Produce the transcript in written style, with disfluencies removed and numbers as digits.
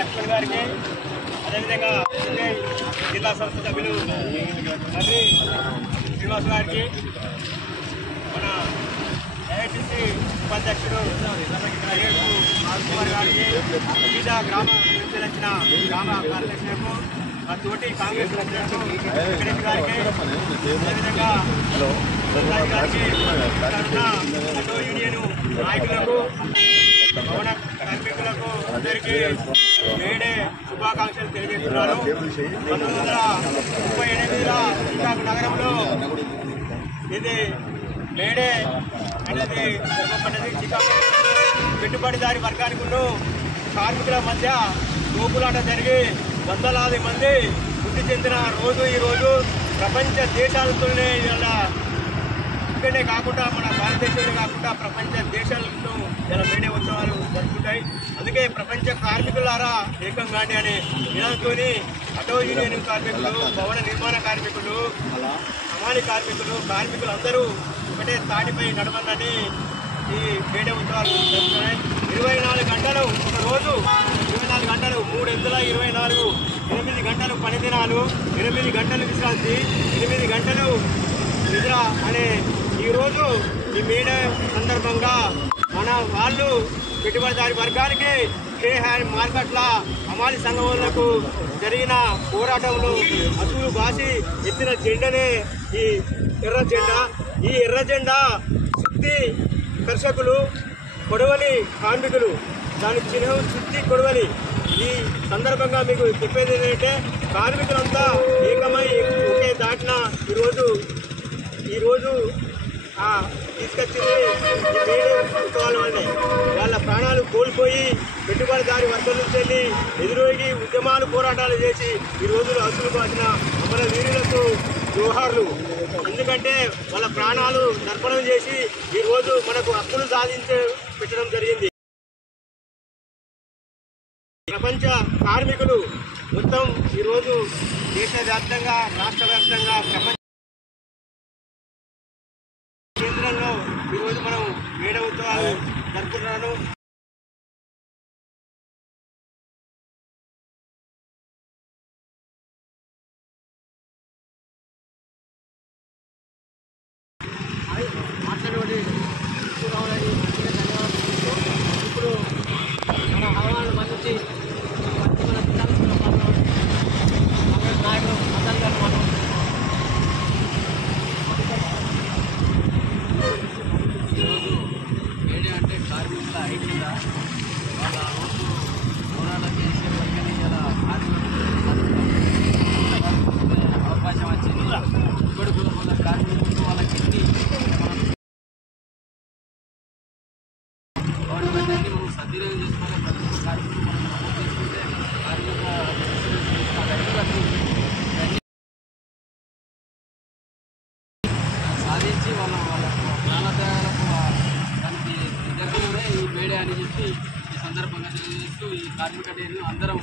లక్ష్మణ్ గారికి, అదేవిధంగా జిల్లా సంస్థ సభ్యులు మర్రి శ్రీనివాస్ గారికి, మన ఏఐటీసీ ఉపాధ్యక్షుడు కుమార్ గారికి, వివిధ గ్రామ నుంచి వచ్చిన గ్రామ కార్యదర్శులకు, మా తోటి కాంగ్రెస్ వెంకటేష్ గారికి, అదేవిధంగా గారికి, ఆటో యూనియన్ నాయకులకు, భవన కార్మికులకు అందరికీ మేడే శుభాకాంక్షలు తెలియజేస్తున్నారు. 1938లో శ్రీకాకుళం నగరంలో ఇది మేడే అనేది జరగబడ్డది. శ్రీకాకుళం పెట్టుబడిదారి వర్గానికి కార్మికుల మధ్య గోపులాట జరిగి వందలాది మంది మృతి చెందిన రోజు ఈరోజు ప్రపంచ దేశాలతోనే ఇలా ఇక్కడే కాకుండా మన భారతదేశంలో కాకుండా ప్రపంచ దేశాలతో ఇలా మేడే ఉత్సవాలు జరుపుకుంటాయి. అందుకే ప్రపంచ కార్మికులారా ఏకం కాండి అనే నినాదంతో ఆటో యూనియన్ కార్మికులు, భవన నిర్మాణ కార్మికులు, హమాలి కార్మికులు అందరూ ఒకటే తాటిపై నడవాలని ఈ మేడే ఉత్సవాలు జరుపుతున్నాయి. 24 గంటలు ఒక రోజు, 24 గంటలు 3/24, 8 గంటలు పని దినాలు, 8 గంటలు విశ్రాంతి, 8 గంటలు నిద్ర అనే ఈరోజు ఈ మేడే సందర్భంగా మన వాళ్ళు పెట్టుబడిదారి వర్గానికి కే హ్యాండ్ మార్కెట్ల హమాలి సంఘములకు జరిగిన పోరాటంలో అసలు బాసి ఎత్తిన జెండనే ఈ ఎర్ర జెండా. ఈ ఎర్ర జెండా శుద్ధి కర్షకులు, కొడవలి కార్మికులు, దాని చిహ్నం శుద్ధి కొడవలి. ఈ సందర్భంగా మీకు చెప్పేది ఏంటంటే కార్మికులంతా ఏకమై ఒకే దాటిన ఈరోజు తీసుకొచ్చింది ఈ మేడే ఉత్సవాల వల్లే. వాళ్ళ ప్రాణాలు కోల్పోయి పెట్టుబడిదారి వర్గం నుంచి వెళ్ళి ఎదురోగి ఉద్యమాలు పోరాటాలు చేసి ఈ రోజులు అసలు కాసిన అమర వీరులకు జోహార్లు. ఎందుకంటే వాళ్ళ ప్రాణాలు తర్పణం చేసి ఈరోజు మనకు హక్కులు సాధించి పెట్టడం జరిగింది. ప్రపంచ కార్మికులు మొత్తం ఈరోజు దేశవ్యాప్తంగా, రాష్ట్ర వ్యాప్తంగా, ప్రపంచ కేంద్రంలో ఈరోజు మనం మేడే ఉత్సవాలు జరుపుకుంటున్నాను. మాట్లాడే ఇప్పుడు మన హవాలను మంచి నాయకులు మద్దతు గారు మనం ఈరోజు మేడే అంటే కార్మికుల ఐక్యత, వాళ్ళ రోజు పోరాటం చేసే వరకనే ఇలా అవకాశం వచ్చింది. ఇప్పుడు కూడా మన కార్మికులు వాళ్ళకి గవర్నమెంట్ అన్ని మనం సద్వినియోగం చేసుకోవాలి. ప్రతి ఒక్క కార్మికులు మనం నమోదు చేసుకుంటే కార్మిక సాధించి వాళ్ళ ప్రాణత్యాగాలకు దానికి నిదర్శనమే ఈ మేడే అని చెప్పి ఈ సందర్భంగా తెలియజేస్తూ ఈ కార్మిక డేను అందరూ